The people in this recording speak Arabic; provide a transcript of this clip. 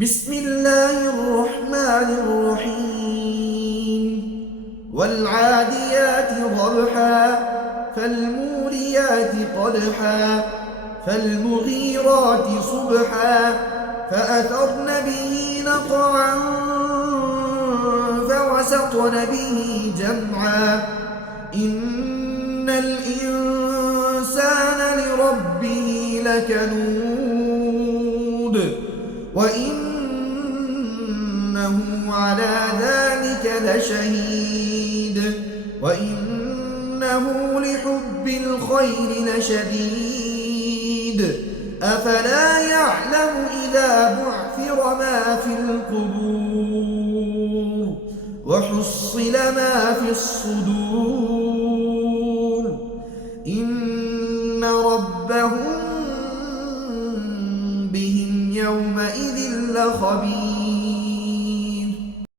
بسم الله الرحمن الرحيم والعاديات ضبحا فالموريات قدحا فالمغيرات صبحا فأثرن به نقعا فوسطن به جمعا إن الإنسان لربه لكنود وإنه على ذلك لشهيد وإنه لحب الخير لشديد أفلا يعلم إذا بعثر ما في القبور وحصل ما في الصدور إن ربهم بهم يومئذ لخبير